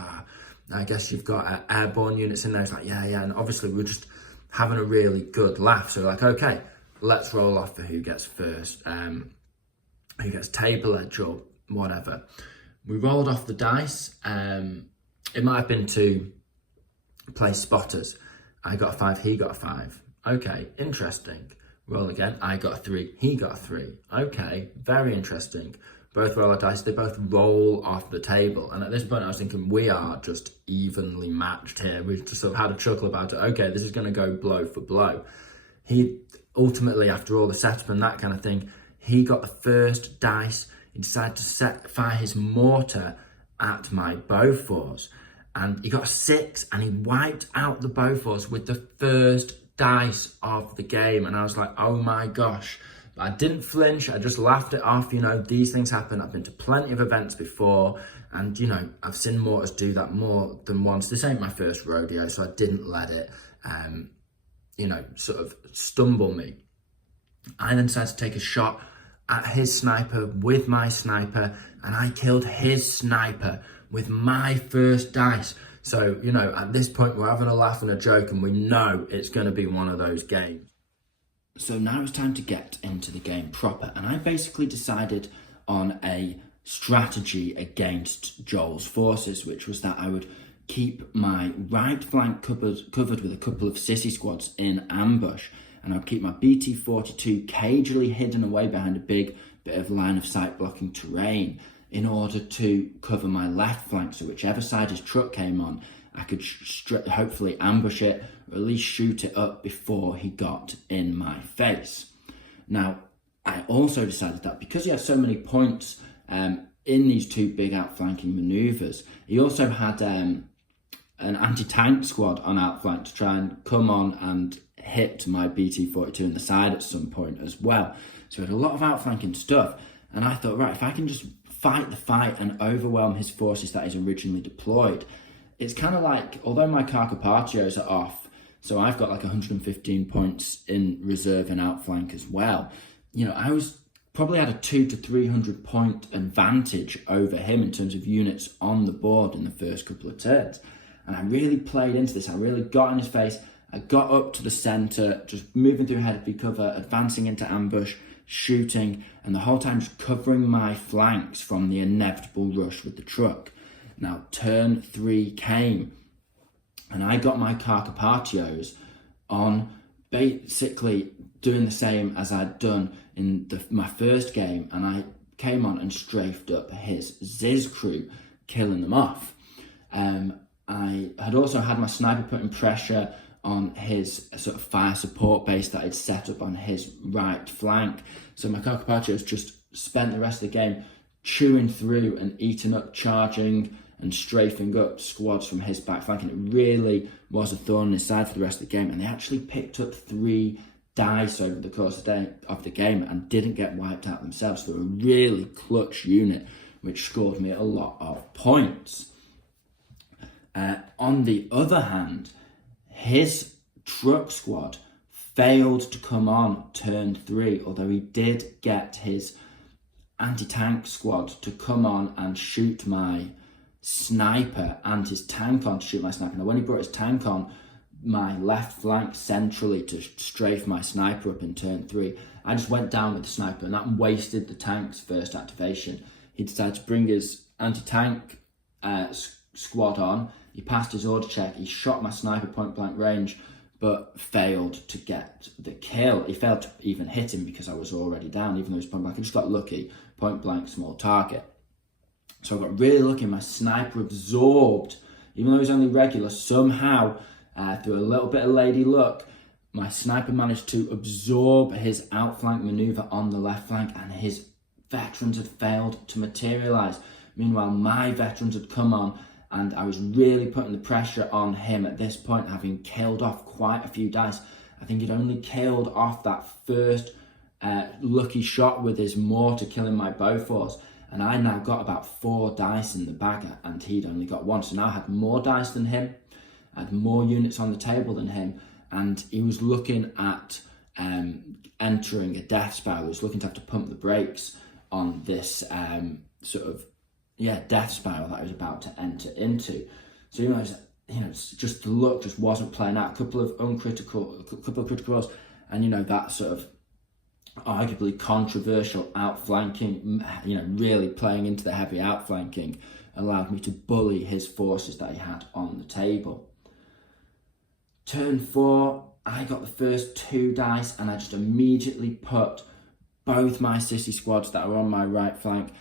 I guess you've got airborne units in there. He's like, yeah. And obviously we're just having a really good laugh. So like, okay, let's roll off for who gets first, who gets table edge or whatever. We rolled off the dice. It might have been to play spotters. I got a 5, he got a 5. Okay, interesting. Roll again. I got a 3, he got a 3. Okay, very interesting. Both roll our dice, they both roll off the table. And at this point I was thinking, we are just evenly matched here. We just sort of had a chuckle about it. Okay, this is going to go blow for blow. He ultimately, after all the setup and that kind of thing, he got the first dice. He decided to fire his mortar at my Bofors, and he got a 6, and he wiped out the Bofors with the first dice of the game. And I was like, oh my gosh. But I didn't flinch, I just laughed it off. These things happen. I've been to plenty of events before, and I've seen mortars do that more than once. This ain't my first rodeo, so I didn't let it sort of stumble me. I then decided to take a shot at his sniper with my sniper, and I killed his sniper with my first dice. So, at this point, we're having a laugh and a joke, and we know it's going to be one of those games. So now it's time to get into the game proper, and I basically decided on a strategy against Joel's forces, which was that I would keep my right flank covered with a couple of sissy squads in ambush, and I'd keep my BT-42 cagily hidden away behind a big bit of line of sight blocking terrain in order to cover my left flank. So whichever side his truck came on, I could hopefully ambush it, or at least shoot it up before he got in my face. Now, I also decided that because he had so many points in these two big outflanking manoeuvres, he also had an anti-tank squad on outflank to try and come on and hit my BT-42 in the side at some point as well. So he had a lot of outflanking stuff, and I thought, right, if I can just fight the fight and overwhelm his forces that he's originally deployed, it's kind of like, although my Carcopatios are off, so I've got like 115 points in reserve and outflank as well. I was probably had a 200 to 300 point advantage over him in terms of units on the board in the first couple of turns. And I really played into this. I really got in his face. I got up to the centre, just moving through heavy cover, advancing into ambush, shooting, and the whole time just covering my flanks from the inevitable rush with the truck. Now, turn 3 came, and I got my Carcopatios on basically doing the same as I'd done in my first game, and I came on and strafed up his Ziz crew, killing them off. I had also had my sniper putting pressure on his sort of fire support base that I'd set up on his right flank. So my Carcopatios just spent the rest of the game chewing through and eating up, charging and strafing up squads from his back flank, and it really was a thorn in his side for the rest of the game. And they actually picked up 3 dice over the course of the game and didn't get wiped out themselves. So they were a really clutch unit, which scored me a lot of points. On the other hand, his truck squad failed to come on turn 3, although he did get his anti-tank squad to come on and shoot my sniper and his tank on to shoot my sniper. Now, when he brought his tank on my left flank centrally to strafe my sniper up in turn 3, I just went down with the sniper, and that wasted the tank's first activation. He decided to bring his anti-tank squad on. He passed his order check, he shot my sniper point blank range, but failed to get the kill. He failed to even hit him because I was already down, even though he was point blank. I just got lucky, point blank, small target. So I got really lucky. My sniper absorbed, even though he was only regular, somehow, through a little bit of lady luck, my sniper managed to absorb his outflank manoeuvre on the left flank, and his veterans had failed to materialise. Meanwhile, my veterans had come on, and I was really putting the pressure on him at this point, having killed off quite a few dice. I think he'd only killed off that first lucky shot with his mortar killing my Bofors, and I now got about 4 dice in the bag, and he'd only got 1. So now I had more dice than him, I had more units on the table than him, and he was looking at entering a death spiral. He was looking to have to pump the brakes on this death spiral that I was about to enter into. So it's just the luck just wasn't playing out. A couple of critical rolls, and that sort of arguably controversial outflanking, really playing into the heavy outflanking, allowed me to bully his forces that he had on the table. Turn 4, I got the first 2 dice, and I just immediately put both my sissy squads that were on my right flank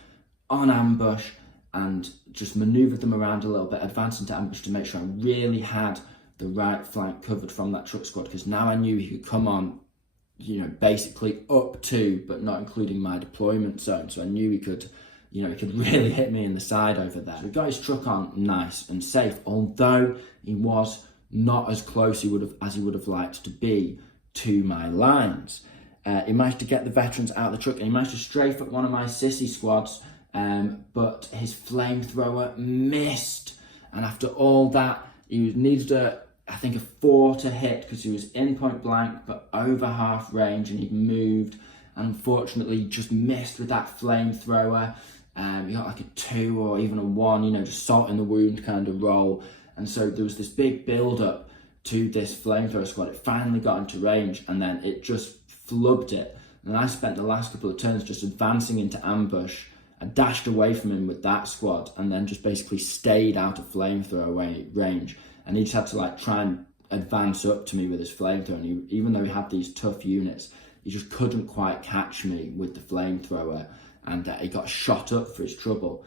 on ambush, and just manoeuvred them around a little bit, advanced into ambush to make sure I really had the right flank covered from that truck squad, because now I knew he could come on, basically up to, but not including my deployment zone. So I knew he could you know, he could really hit me in the side over there. So he got his truck on nice and safe, although he was not as close as he would have liked to be to my lines. He managed to get the veterans out of the truck, and he managed to strafe at one of my sissy squads, but his flamethrower missed. And after all that, he needed I think a 4 to hit, because he was in point blank but over half range, and he'd moved, and unfortunately just missed with that flamethrower. He got like a 2 or even a 1, you know, just salt in the wound kind of roll. And so there was this big build up to this flamethrower squad. It finally got into range, and then it just flubbed it. And I spent the last couple of turns just advancing into ambush. I dashed away from him with that squad, and then just basically stayed out of flamethrower range. And he just had to like try and advance up to me with his flamethrower. And even though he had these tough units, he just couldn't quite catch me with the flamethrower, and he got shot up for his trouble.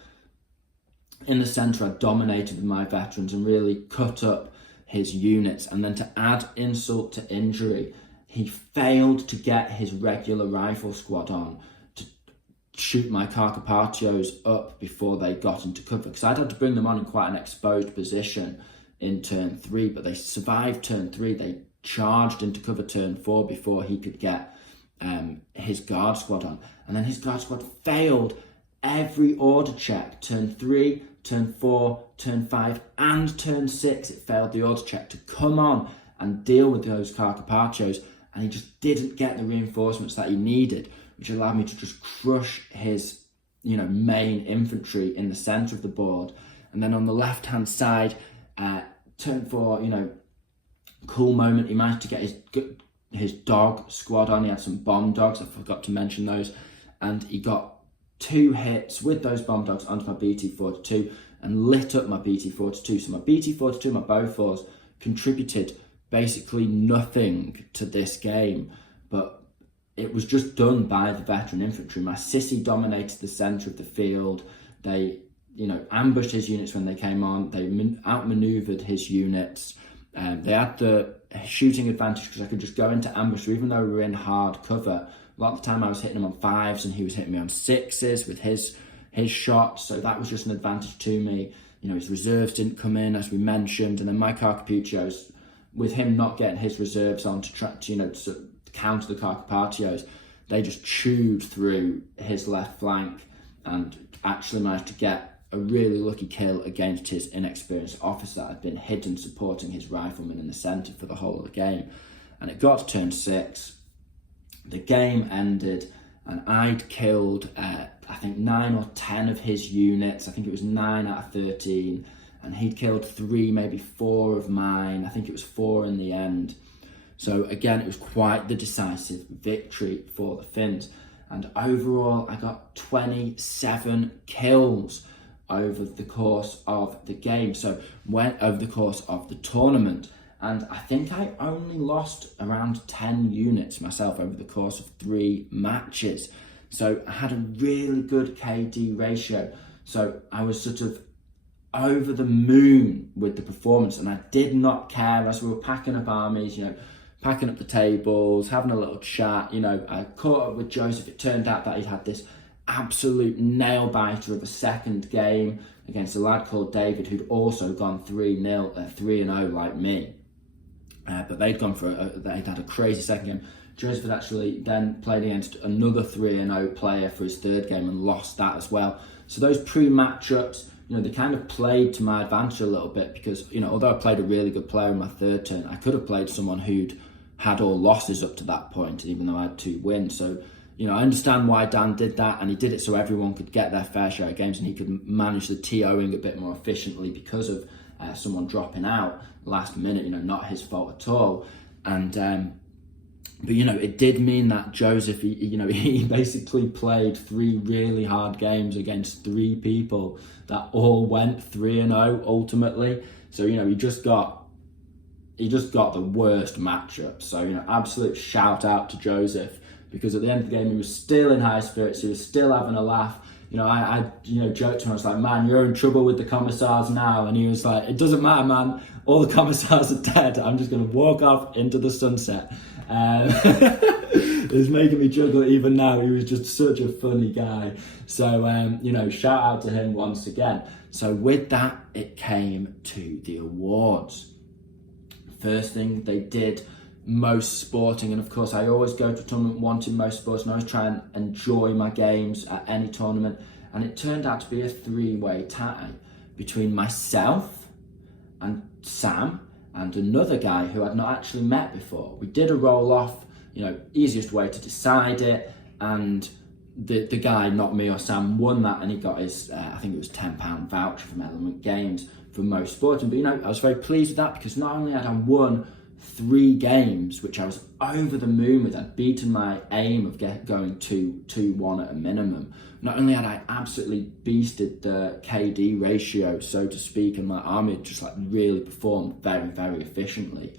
In the centre, I dominated with my veterans and really cut up his units. And then to add insult to injury, he failed to get his regular rifle squad on to shoot my Carcapacios up before they got into cover, because I'd had to bring them on in quite an exposed position in turn 3, but they survived turn 3. They charged into cover turn 4 before he could get his guard squad on. And then his guard squad failed every order check. Turn 3, turn 4, turn 5 and turn 6, it failed the order check to come on and deal with those Carcapacios, and he just didn't get the reinforcements that he needed, which allowed me to just crush his, you know, main infantry in the centre of the board. And then on the left hand side, turn 4, you know, cool moment, he managed to get his dog squad on. He had some bomb dogs, I forgot to mention those, and he got 2 hits with those bomb dogs onto my BT-42 and lit up my BT-42. So my BT-42, my Bofors, contributed basically nothing to this game, but it was just done by the veteran infantry. My sissy dominated the centre of the field. They, you know, ambushed his units when they came on. They outmaneuvered his units. They had the shooting advantage because I could just go into ambush, even though we were in hard cover. A lot of the time I was hitting him on 5s and he was hitting me on 6s with his shots, so that was just an advantage to me. You know, his reserves didn't come in, as we mentioned, and then my Carcapacios, with him not getting his reserves on to try to, you know, to counter the Carcapacios, they just chewed through his left flank and actually managed to get a really lucky kill against his inexperienced officer that had been hidden supporting his rifleman in the centre for the whole of the game. And it got to turn 6. The game ended, and I'd killed, I think 9 or 10 of his units. I think it was 9 out of 13, and he'd killed 3, maybe 4 of mine. I think it was 4 in the end. So again, it was quite the decisive victory for the Finns. And overall, I got 27 kills over the course of the game. So over the course of the tournament. And I think I only lost around 10 units myself over the course of 3 matches. So I had a really good KD ratio. So I was sort of over the moon with the performance, and I did not care as we were packing up armies, you know, packing up the tables, having a little chat. You know, I caught up with Joseph. It turned out that he'd had this absolute nail-biter of a second game against a lad called David, who'd also gone 3-0 like me. But they'd gone for they'd had a crazy second game. Joseph had actually then played against another 3-0 player for his third game and lost that as well. So those pre-matchups, you know, they kind of played to my advantage a little bit, because, you know, although I played a really good player in my third turn, I could have played someone who'd had all losses up to that point, even though I had 2 wins. So, you know, I understand why Dan did that, and he did it so everyone could get their fair share of games and he could manage the TOing a bit more efficiently because of someone dropping out last minute, you know, not his fault at all. And but, you know, it did mean that Joseph, he basically played 3 really hard games against 3 people that all went 3-0 ultimately. So, you know, he just got the worst matchup. So, you know, absolute shout out to Joseph, because at the end of the game he was still in high spirits, he was still having a laugh. You know, I joked to him, I was like, man, you're in trouble with the commissars now. And he was like, it doesn't matter, man. All the commissars are dead. I'm just going to walk off into the sunset. It It's making me chuckle even now. He was just such a funny guy. So, you know, shout out to him once again. So with that, it came to the awards. First thing they did, most sporting, and of course I always go to a tournament wanting most sporting. I always try and enjoy my games at any tournament, and it turned out to be a three-way tie between myself and Sam and another guy who I'd not actually met before. We did a roll-off, you know, easiest way to decide it, and the guy, not me or Sam, won that, and he got his, I think it was £10 voucher from Element Games for most sporting. But, you know, I was very pleased with that, because not only had I won 3 games, which I was over the moon with, I'd beaten my aim of going 2-1 at a minimum. Not only had I absolutely beasted the KD ratio, so to speak, and my army had just like really performed very, very efficiently,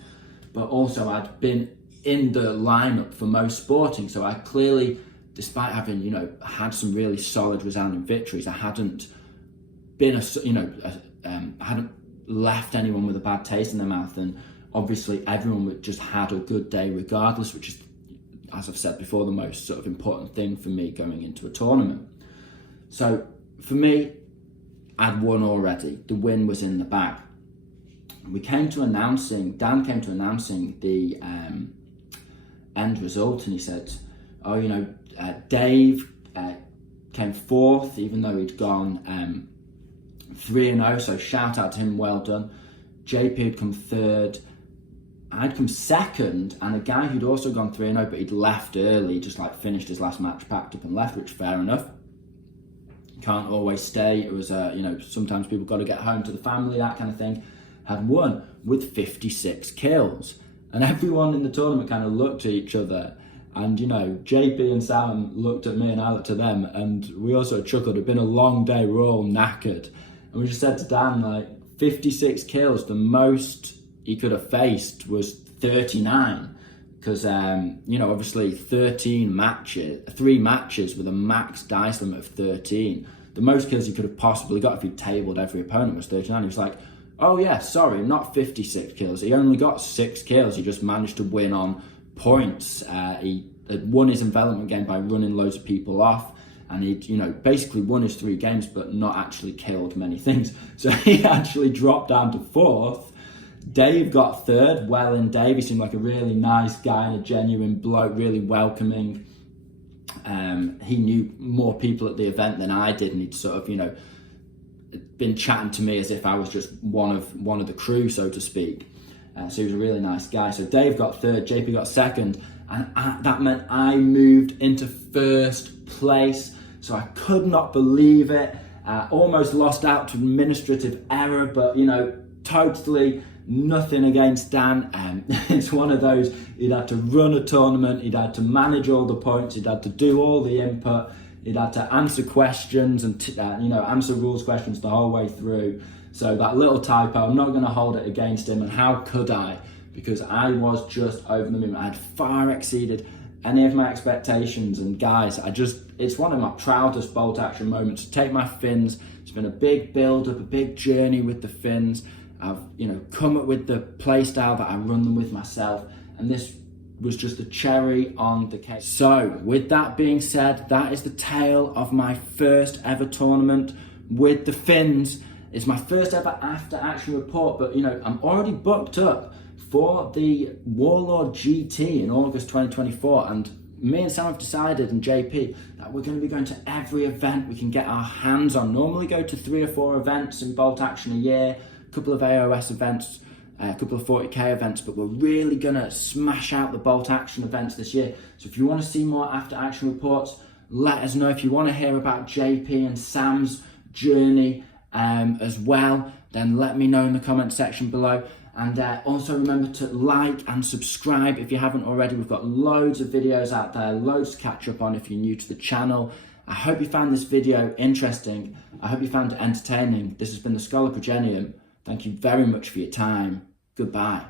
but also I'd been in the lineup for most sporting. So I clearly, despite having, you know, had some really solid resounding victories, I hadn't been I hadn't left anyone with a bad taste in their mouth, and obviously everyone just had a good day regardless, which is, as I've said before, the most sort of important thing for me going into a tournament. So for me, I'd won already. The win was in the bag. Dan came to announcing the end result, and he said, oh, you know, Dave came 4th, even though he'd gone 3-0, so shout out to him, well done. JP had come 3rd, I'd come 2nd, and a guy who'd also gone 3-0, but he'd left early, just like finished his last match, packed up and left, which fair enough. Can't always stay. It was, you know, sometimes people got to get home to the family, that kind of thing. Had won with 56 kills. And everyone in the tournament kind of looked at each other. And, you know, JP and Sam looked at me and I looked at them. And we also chuckled. It'd been a long day. We're all knackered. And we just said to Dan, like, 56 kills. The most he could have faced was 39. Because, you know, obviously 3 matches with a max dice limit of 13. The most kills he could have possibly got if he'd tabled every opponent was 39. He was like, oh yeah, sorry, not 56 kills. He only got 6 kills. He just managed to win on points. He had won his envelopment game by running loads of people off. And he'd, you know, basically won his 3 games, but not actually killed many things. So he actually dropped down to 4th. Dave got 3rd, well in Dave. He seemed like a really nice guy and a genuine bloke, really welcoming. He knew more people at the event than I did, and he'd sort of, you know, been chatting to me as if I was just one of the crew, so to speak. So he was a really nice guy. So Dave got 3rd, JP got 2nd, and that meant I moved into 1st place. So I could not believe it. Almost lost out to administrative error, but, you know, totally nothing against Dan. It's one of those, he'd had to run a tournament, he'd had to manage all the points, he'd had to do all the input, he'd had to answer questions and you know, answer rules questions the whole way through. So that little typo, I'm not going to hold it against him, and how could I? Because I was just over the moon. I had far exceeded any of my expectations, and guys, it's one of my proudest bolt action moments to take my fins. It's been a big build up, a big journey with the fins. I've, you know, come up with the play style that I run them with myself, and this was just the cherry on the cake. So with that being said, that is the tale of my first ever tournament with the fins. It's my first ever after action report, but, you know, I'm already booked up for the Warlord GT in August 2024, and me and Sam have decided, and JP, that we're going to be going to every event we can get our hands on. Normally go to 3 or 4 events in bolt action a year, a couple of AOS events, a couple of 40k events, but we're really going to smash out the bolt action events this year. So if you want to see more after action reports, let us know. If you want to hear about JP and Sam's journey as well, then let me know in the comment section below. And also remember to like and subscribe if you haven't already. We've got loads of videos out there, loads to catch up on if you're new to the channel. I hope you found this video interesting. I hope you found it entertaining. This has been the Scholar Progenium. Thank you very much for your time. Goodbye.